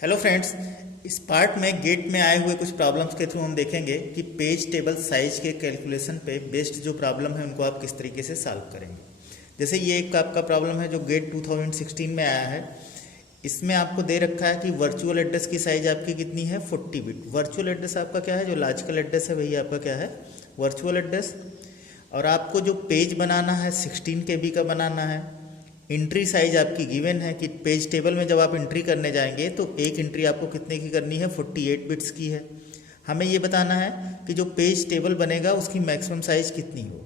Hello friends, इस part में gate में आए हुए कुछ प्रॉब्लम्स के थ्रू हम देखेंगे कि पेज टेबल साइज के कैलकुलेशन पे बेस्ड जो प्रॉब्लम है उनको आप किस तरीके से सॉल्व करेंगे। जैसे ये एक आपका प्रॉब्लम है जो गेट 2016 में आया है। इसमें आपको दे रखा है कि वर्चुअल एड्रेस की साइज आपकी कितनी है 40 बिट। वर्चुअल एड्रेस आपका क्या है, जो लॉजिकल एड्रेस है वही आपका क्या है वर्चुअल एड्रेस। और आपको जो पेज बनाना है 16 KB का बनाना है। एंट्री साइज आपकी गिवन है कि पेज टेबल में जब आप एंट्री करने जाएंगे तो एक एंट्री आपको कितने की करनी है 48 बिट्स की है। हमें ये बताना है कि जो पेज टेबल बनेगा उसकी मैक्सिमम साइज कितनी हो।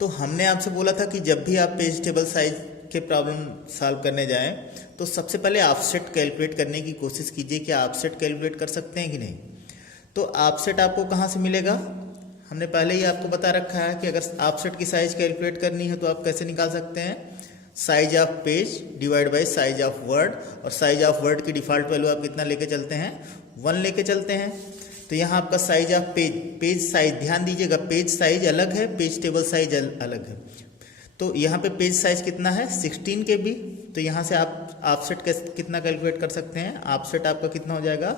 तो हमने आपसे बोला था कि जब भी आप पेज टेबल साइज के प्रॉब्लम सॉल्व करने जाएं तो सबसे पहले ऑफसेट कैलकुलेट करने की कोशिश कीजिए कि ऑफसेट कैलकुलेट कर सकते हैं कि नहीं। तो ऑफसेट आपको कहाँ से मिलेगा, हमने पहले ही आपको बता रखा है कि अगर ऑफसेट की साइज कैलकुलेट करनी है तो आप कैसे निकाल सकते हैं, size of page divide by size of word. और साइज ऑफ वर्ड की डिफॉल्ट वैल्यू आप कितना लेके चलते हैं 1 लेके चलते हैं। तो यहाँ आपका साइज ऑफ पेज साइज ध्यान दीजिएगा, पेज साइज अलग है, पेज टेबल साइज अलग है। तो यहाँ पे पेज साइज कितना है 16 KB। तो यहाँ से आप ऑफसेट कितना कैलकुलेट कर सकते हैं, ऑफसेट आपका कितना हो जाएगा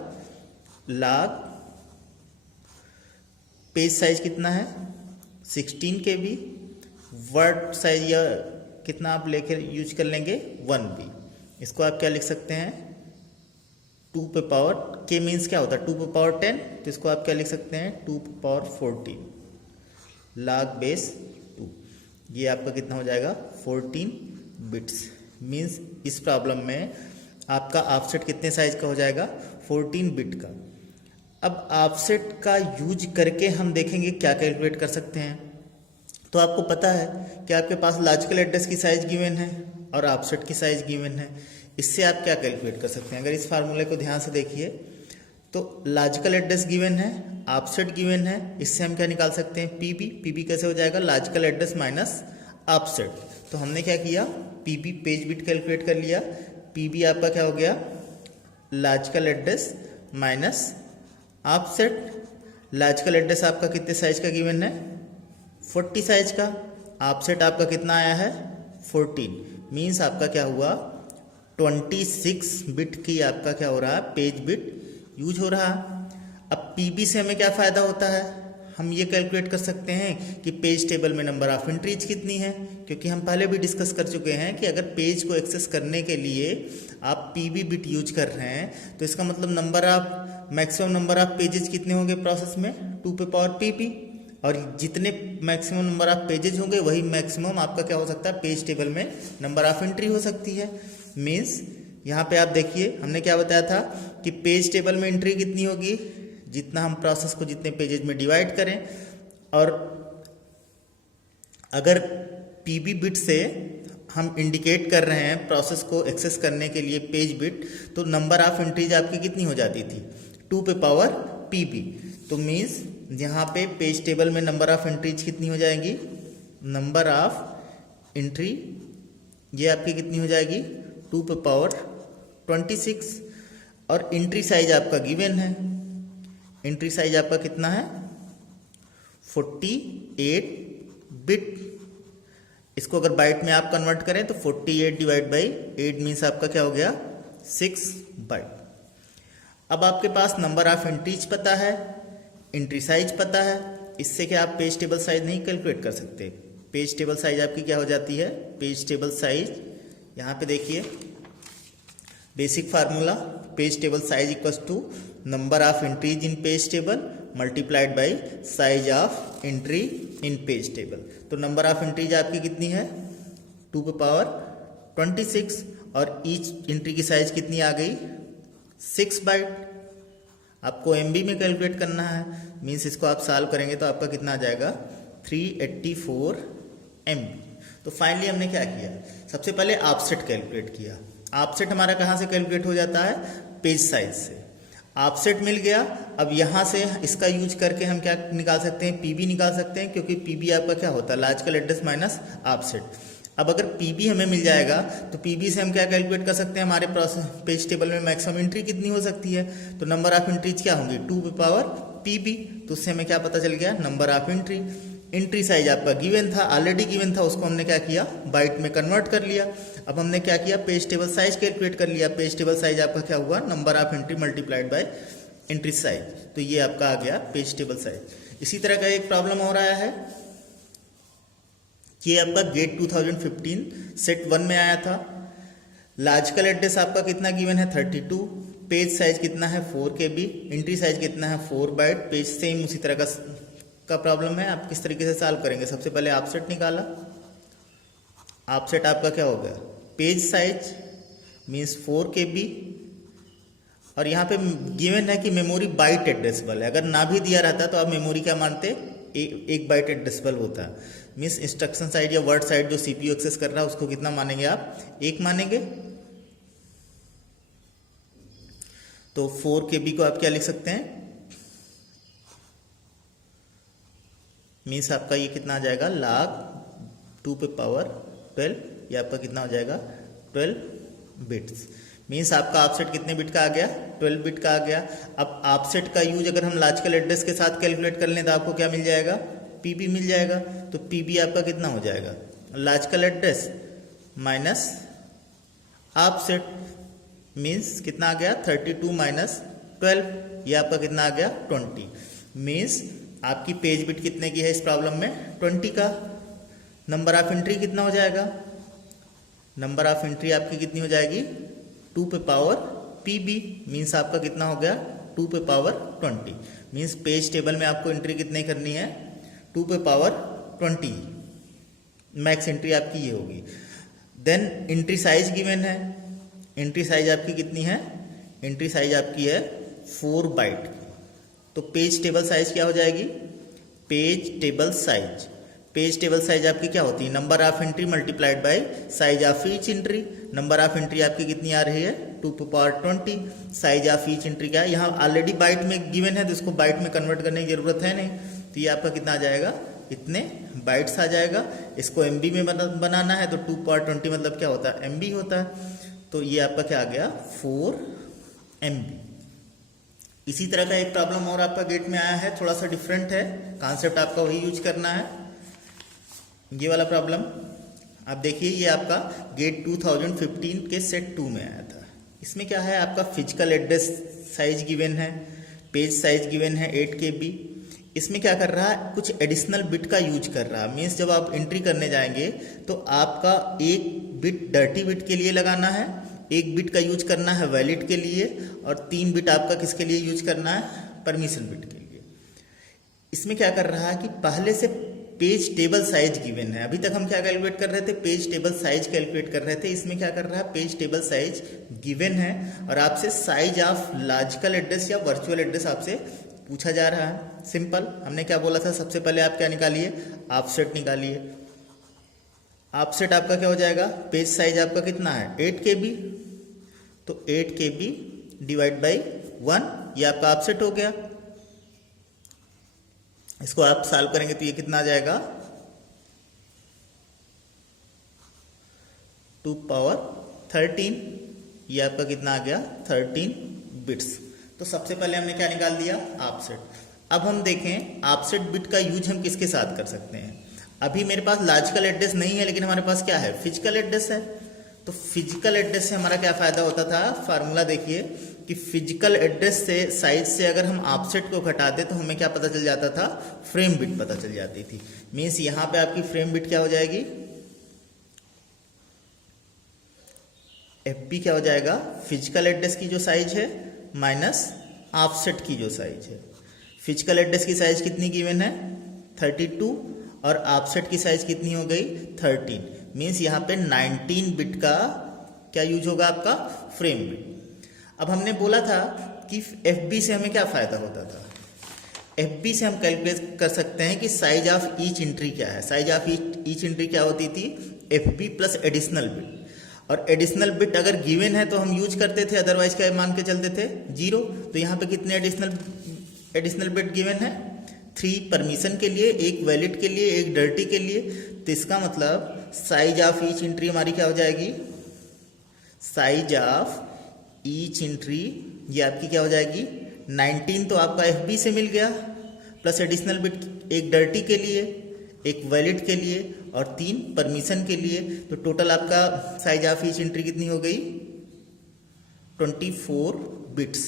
log पेज साइज कितना है 16 KB, वर्ड साइज या कितना आप लेकर यूज कर लेंगे 1B। इसको आप क्या लिख सकते हैं 2 पे पावर k मीन्स क्या होता है 2 पे पावर 10, तो इसको आप क्या लिख सकते हैं 2 पे पावर 14 log बेस 2। ये आपका कितना हो जाएगा 14 बिट्स। मीन्स इस प्रॉब्लम में आपका ऑफसेट कितने साइज का हो जाएगा 14 बिट का। अब ऑफसेट का यूज करके हम देखेंगे क्या कैलकुलेट कर सकते हैं। तो आपको पता है कि आपके पास लॉजिकल एड्रेस की साइज गिवन है और ऑफसेट की साइज गिवन है। इससे आप क्या कैलकुलेट कर सकते हैं, अगर इस फार्मूले को ध्यान से देखिए तो लॉजिकल एड्रेस गिवन है, ऑफसेट गिवन है। इससे हम क्या निकाल सकते हैं पीबी कैसे हो जाएगा लॉजिकल एड्रेस माइनस ऑफसेट। तो हमने क्या किया पीबी पेज बिट कैलकुलेट कर लिया। पीबी आपका क्या हो गया logical address minus offset. Logical address आपका कितने साइज का गिवन है 40 साइज का। ऑफसेट आपका कितना आया है 14। मीन्स आपका क्या हुआ 26 बिट की आपका क्या हो रहा है पेज बिट यूज हो रहा है। अब पीबी से हमें क्या फ़ायदा होता है, हम ये कैलकुलेट कर सकते हैं कि पेज टेबल में नंबर ऑफ एंट्रीज कितनी है, क्योंकि हम पहले भी डिस्कस कर चुके हैं कि अगर पेज को एक्सेस करने के लिए आप पीबी बिट यूज कर रहे हैं तो इसका मतलब number of maximum number of pages कितने होंगे प्रोसेस में 2 पे पावर पीबी। और जितने मैक्सिमम नंबर ऑफ पेजेस होंगे वही मैक्सिमम आपका क्या हो सकता है पेज टेबल में नंबर ऑफ एंट्री हो सकती है। मीन्स यहाँ पे आप देखिए हमने क्या बताया था कि पेज टेबल में एंट्री कितनी होगी जितना हम प्रोसेस को जितने पेजेस में डिवाइड करें। और अगर पीबी बिट से हम इंडिकेट कर रहे हैं प्रोसेस को एक्सेस करने के लिए पेज बिट, तो नंबर ऑफ एंट्रीज आपकी कितनी हो जाती थी 2 पे पावर पीबी। तो मीन्स यहाँ पे पेज टेबल में नंबर ऑफ एंट्रीज कितनी हो जाएंगी, नंबर ऑफ एंट्री ये आपकी कितनी हो जाएगी 2 पे पावर 26। और एंट्री साइज आपका गिवन है, एंट्री साइज आपका कितना है 48 बिट। इसको अगर बाइट में आप कन्वर्ट करें तो 48 डिवाइड बाई 8 मीन्स आपका क्या हो गया 6 बाइट। अब आपके पास नंबर ऑफ एंट्रीज पता है, एंट्री साइज पता है। इससे क्या आप पेज टेबल साइज नहीं कैलकुलेट कर सकते। पेज टेबल साइज आपकी क्या हो जाती है, पेज टेबल साइज यहाँ पे देखिए basic formula page table size equals to number of entries in page table multiplied by size of entry in page table. तो नंबर ऑफ एंट्रीज आपकी कितनी है 2 पे पावर 26 और ईच एंट्री की साइज कितनी आ गई 6 बाइट। आपको MB में कैलकुलेट करना है। मीन्स इसको आप सॉल्व करेंगे तो आपका कितना आ जाएगा 384 MB। तो फाइनली हमने क्या किया, सबसे पहले ऑफसेट कैलकुलेट किया। ऑफसेट हमारा कहाँ से कैलकुलेट हो जाता है पेज साइज से। ऑफसेट मिल गया। अब यहाँ से इसका यूज करके हम क्या निकाल सकते हैं पीबी निकाल सकते हैं, क्योंकि पीबी आपका क्या होता है लॉजिकल एड्रेस माइनस ऑफसेट। अब अगर पीबी हमें मिल जाएगा तो पीबी से हम क्या कैलकुलेट कर सकते हैं हमारे प्रोसेस पेज टेबल में मैक्सिमम एंट्री कितनी हो सकती है। तो नंबर ऑफ एंट्रीज क्या होंगी 2 पे पावर पीबी। तो उससे हमें क्या पता चल गया number of entry. Entry size आपका गिवन था, ऑलरेडी गिवन था, उसको हमने क्या किया, बाइट में कन्वर्ट कर लिया। अब हमने क्या किया, पेज टेबल साइज कैलकुलेट कर लिया। पेज टेबल साइज आपका क्या हुआ, number of entry multiplied by entry size, तो ये आपका आ गया पेज टेबल साइज। इसी तरह का एक प्रॉब्लम हो रहा है कि आपका गेट 2015 सेट 1 में आया था। लॉजिकल एड्रेस आपका कितना गिवन है, 32। पेज साइज कितना है, 4 KB। एंट्री साइज कितना है, 4 बाइट। पेज सेम उसी तरह का प्रॉब्लम है। आप किस तरीके से सॉल्व करेंगे, सबसे पहले ऑफसेट निकाला। ऑफसेट आपका क्या हो गया, पेज साइज मीन्स 4 KB, और यहाँ पे गिवन है कि मेमोरी बाइट एड्रेसेबल है। अगर ना भी दिया रहता तो आप मेमोरी क्या मानते, एक बाइट एड्रेसेबल होता है। मीन्स इंस्ट्रक्शन साइड या वर्ड साइड जो CPU एक्सेस कर रहा है उसको कितना मानेंगे आप, 1 मानेंगे। तो 4 KB को आप क्या लिख सकते हैं, मीन्स आपका ये कितना आ जाएगा, log 2 पे पावर 12, ये आपका कितना हो जाएगा, 12 बिट्स। मीन्स आपका ऑफसेट कितने बिट का आ गया, 12 बिट का आ गया। अब ऑफसेट का यूज अगर हम लॉजिकल एड्रेस के साथ कैलकुलेट कर लें तो आपको क्या मिल जाएगा, PB मिल जाएगा। तो PB आपका कितना हो जाएगा, logical address minus offset, means कितना आ गया, 32 माइनस 12, ये आपका कितना आ गया, 20। मीन्स आपकी पेज बिट कितने की है इस प्रॉब्लम में, 20 का। नंबर ऑफ एंट्री कितना हो जाएगा, नंबर ऑफ एंट्री आपकी कितनी हो जाएगी, 2 पे पावर PB, मीन्स आपका कितना हो गया, 2 पे पावर 20। मीन्स पेज टेबल में आपको एंट्री कितनी करनी है, 2 पे पावर 20, मैक्स एंट्री आपकी ये होगी। देन एंट्री साइज गिवन है, एंट्री साइज आपकी कितनी है, एंट्री साइज आपकी है 4 बाइट। तो पेज टेबल साइज क्या हो जाएगी, page table size, page table size आपकी क्या होती है, number of entry multiplied by size of each entry. Number of entry आपकी कितनी आ रही है, 2 पे power 20। Size of each entry क्या है, यहाँ ऑलरेडी बाइट में गिवन है तो इसको बाइट में कन्वर्ट करने की जरूरत है नहीं, तो ये आपका कितना आ जाएगा, इतने बाइट्स आ जाएगा। इसको MB में बनाना है तो 2 पावर 20 मतलब क्या होता है, MB होता है। तो ये आपका क्या आ गया, 4 MB। इसी तरह का एक प्रॉब्लम और आपका गेट में आया है, थोड़ा सा डिफरेंट है, कॉन्सेप्ट आपका वही यूज करना है। ये वाला प्रॉब्लम आप देखिए, ये आपका गेट 2015 के सेट 2 में आया था। इसमें क्या है, आपका फिजिकल एड्रेस साइज गिवन है, पेज साइज गिवन है 8 KB। इसमें क्या कर रहा है, कुछ एडिशनल बिट का यूज कर रहा है। मीन्स जब आप एंट्री करने जाएंगे तो आपका एक बिट डर्टी बिट के लिए लगाना है, एक बिट का यूज करना है वैलिड के लिए, और 3 बिट आपका किसके लिए यूज करना है, परमिशन बिट के लिए। इसमें क्या कर रहा है कि पहले से पेज टेबल साइज गिवन है। अभी तक हम क्या कैलकुलेट कर रहे थे, पेज टेबल साइज कैलकुलेट कर रहे थे। इसमें क्या कर रहा है, पेज टेबल साइज गिवन है और आपसे साइज ऑफ लॉजिकल एड्रेस या वर्चुअल एड्रेस आपसे पूछा जा रहा है। सिंपल, हमने क्या बोला था, सबसे पहले आप क्या निकालिए, ऑफसेट निकालिए। ऑफसेट आपका क्या हो जाएगा, पेज साइज आपका कितना है, 8 KB, तो 8 KB डिवाइड बाई 1, ये आपका ऑफसेट हो गया। इसको आप सॉल्व करेंगे तो ये कितना आ जाएगा, 2 पावर 13, ये आपका कितना आ गया, 13 बिट्स। तो सबसे पहले हमने क्या निकाल दिया, ऑफसेट। अब हम देखें ऑफसेट बिट का यूज हम किसके साथ कर सकते हैं। अभी मेरे पास लॉजिकल एड्रेस नहीं है, लेकिन हमारे पास क्या है, फिजिकल एड्रेस है। तो फिजिकल एड्रेस से हमारा क्या फायदा होता था, फार्मूला देखिए कि फिजिकल एड्रेस से साइज से अगर हम ऑफसेट को घटाते तो हमें क्या पता चल जाता था, फ्रेम बिट पता चल जाती थी। मीन्स यहां पे आपकी फ्रेम बिट क्या हो जाएगी, FB क्या हो जाएगा, फिजिकल एड्रेस की जो साइज है माइनस ऑफसेट की जो साइज है। फिजिकल एड्रेस की साइज कितनी गिवन है, 32, और ऑफसेट की साइज कितनी हो गई, 13। मीन्स यहाँ पे 19 बिट का क्या यूज होगा, आपका फ्रेम बिट। अब हमने बोला था कि FB से हमें क्या फायदा होता था, FB से हम कैलकुलेट कर सकते हैं कि साइज ऑफ ईच एंट्री क्या है। साइज ऑफ ईच एंट्री क्या होती थी, FB प्लस एडिशनल बिट। और एडिशनल बिट अगर गिवन है तो हम यूज करते थे, अदरवाइज क्या मान के चलते थे, 0। तो यहाँ पे कितने एडिशनल बिट गिवन है, 3 परमिशन के लिए, एक वैलिड के लिए, एक डर्टी के लिए। तो इसका मतलब साइज ऑफ ईच एंट्री हमारी क्या हो जाएगी, साइज ऑफ ईच एंट्री ये आपकी क्या हो जाएगी, 19 तो आपका FB से मिल गया, प्लस एडिशनल बिट एक डर्टी के लिए, एक वैलिड के लिए और 3 परमिशन के लिए। तो टोटल आपका साइज ऑफ ईच एंट्री कितनी हो गई? 24 बिट्स।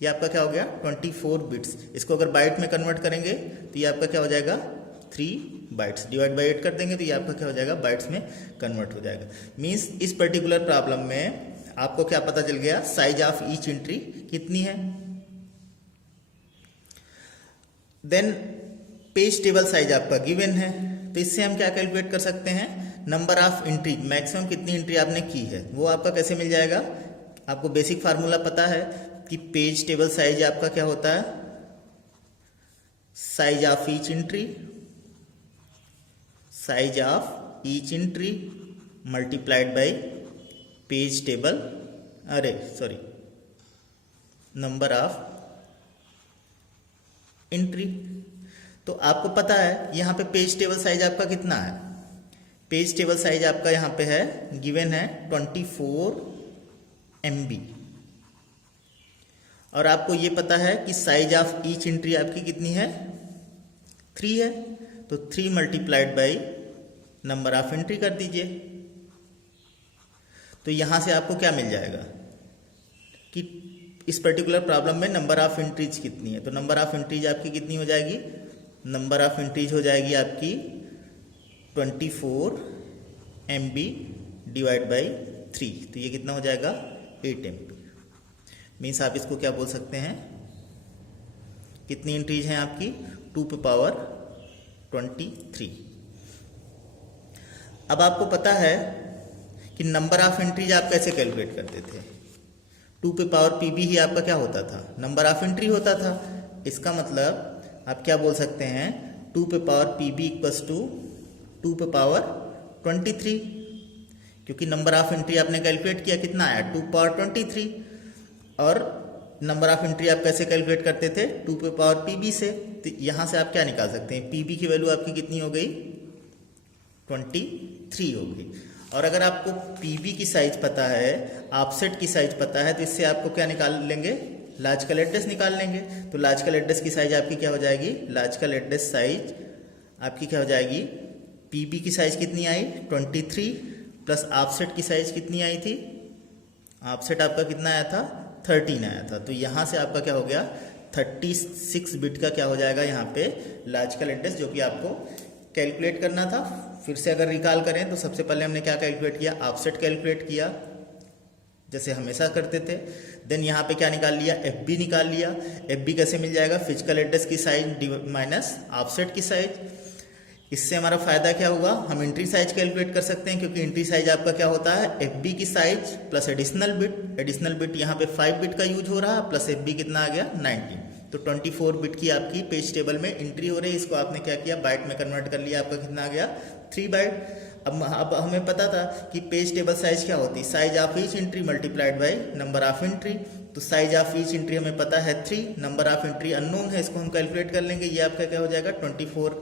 ये आपका क्या हो गया? 24 बिट्स। इसको अगर बाइट में कन्वर्ट करेंगे तो ये आपका क्या हो जाएगा? 3 बाइट्स। डिवाइड बाई 8 कर देंगे तो ये आपका क्या हो जाएगा? बाइट्स में कन्वर्ट हो जाएगा। मीन्स इस पर्टिकुलर प्रॉब्लम में आपको क्या पता चल गया? साइज ऑफ ईच एंट्री कितनी है। देन पेज टेबल साइज आपका गिवन है, तो इससे हम क्या कैलकुलेट कर सकते हैं? नंबर ऑफ एंट्री, मैक्सिमम कितनी एंट्री आपने की है वो आपका कैसे मिल जाएगा? आपको बेसिक फार्मूला पता है कि पेज टेबल साइज आपका क्या होता है? Size of each entry, size of each entry multiplied by page table, number of entry. तो आपको पता है यहां पे पेज टेबल साइज आपका कितना है? पेज टेबल साइज आपका यहां पे है, गिवन है 24 MB। और आपको ये पता है कि साइज ऑफ ईच एंट्री आपकी कितनी है? 3 है। तो 3 multiplied by number of entry कर दीजिए। तो यहां से आपको क्या मिल जाएगा कि इस पर्टिकुलर प्रॉब्लम में नंबर ऑफ एंट्रीज कितनी है। तो नंबर ऑफ एंट्रीज आपकी कितनी हो जाएगी? नंबर ऑफ एंट्रीज हो जाएगी आपकी 24 MB डिवाइड बाई 3। तो ये कितना हो जाएगा? 8 MB। मीन्स आप इसको क्या बोल सकते हैं? कितनी एंट्रीज हैं आपकी? 2 पे पावर 23। अब आपको पता है कि नंबर ऑफ एंट्रीज आप कैसे कैलकुलेट करते थे? 2 पे पावर PB ही आपका क्या होता था? नंबर ऑफ एंट्री होता था। इसका मतलब आप क्या बोल सकते हैं? 2 पे पावर PB इक्वल्स टू 2 पे पावर 23, क्योंकि नंबर ऑफ एंट्री आपने कैलकुलेट किया, कितना आया? 2 पावर 23। और नंबर ऑफ एंट्री आप कैसे कैलकुलेट करते थे? 2 पे पावर PB से। तो यहां से आप क्या निकाल सकते हैं? PB की वैल्यू आपकी कितनी हो गई? 23 हो गई। और अगर आपको PB की साइज पता है, ऑफसेट की साइज पता है, तो इससे आपको क्या निकाल लेंगे? लॉजिकल एड्रेस निकाल लेंगे। तो लॉजिकल एड्रेस की साइज आपकी क्या हो जाएगी? लॉजिकल एड्रेस साइज आपकी क्या हो जाएगी? PB की साइज कितनी आई? 23 प्लस ऑफसेट की साइज कितनी आई थी? ऑफसेट आपका कितना आया था? 13 आया था। तो यहां से आपका क्या हो गया? 36 बिट का क्या हो जाएगा यहाँ पे? लॉजिकल एड्रेस, जो कि आपको कैलकुलेट करना था। फिर से अगर रिकॉल करें तो सबसे पहले हमने क्या कैलकुलेट किया? ऑफसेट कैलकुलेट किया, जैसे हमेशा करते थे। देन यहाँ पे क्या निकाल लिया? FB निकाल लिया। FB कैसे मिल जाएगा? फिजिकल एड्रेस की साइज माइनस ऑफसेट की साइज। इससे हमारा फायदा क्या हुआ? हम एंट्री साइज कैलकुलेट कर सकते हैं, क्योंकि एंट्री साइज आपका क्या होता है? FB की size plus additional bit. Additional bit यहाँ पे 5 बिट का यूज हो रहा है, प्लस FB कितना आ गया? 19। तो 24 बिट की आपकी पेज टेबल में एंट्री हो रही है। इसको आपने क्या किया? बाइट में कन्वर्ट कर लिया। आपका कितना आ गया? 3 बाइट। अब हमें पता था कि पेज टेबल साइज क्या होती है? Size of each entry multiplied by number of entry. तो साइज ऑफ ईच एंट्री हमें पता है 3, नंबर ऑफ एंट्री अननोन है, इसको हम कैलकुलेट कर लेंगे। ये आपका क्या हो जाएगा? 24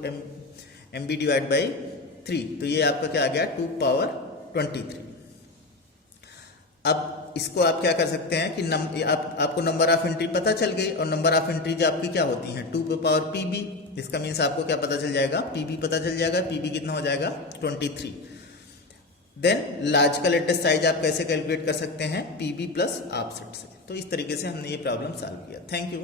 MB डिवाइड बाई 3। तो ये आपका क्या आ गया? 2 पावर 23। अब इसको आप क्या कर सकते हैं कि आपको नंबर ऑफ एंट्री पता चल गई, और नंबर ऑफ एंट्री जो आपकी क्या होती हैं? 2 पे पावर PB। इसका मीन्स आपको क्या पता चल जाएगा? PB पता चल जाएगा। PB कितना हो जाएगा? 23। देन लॉजिकल एड्रेस साइज आप कैसे कैलकुलेट कर सकते हैं? PB प्लस ऑफसेट से। तो इस तरीके से हमने ये प्रॉब्लम सॉल्व किया। Thank you.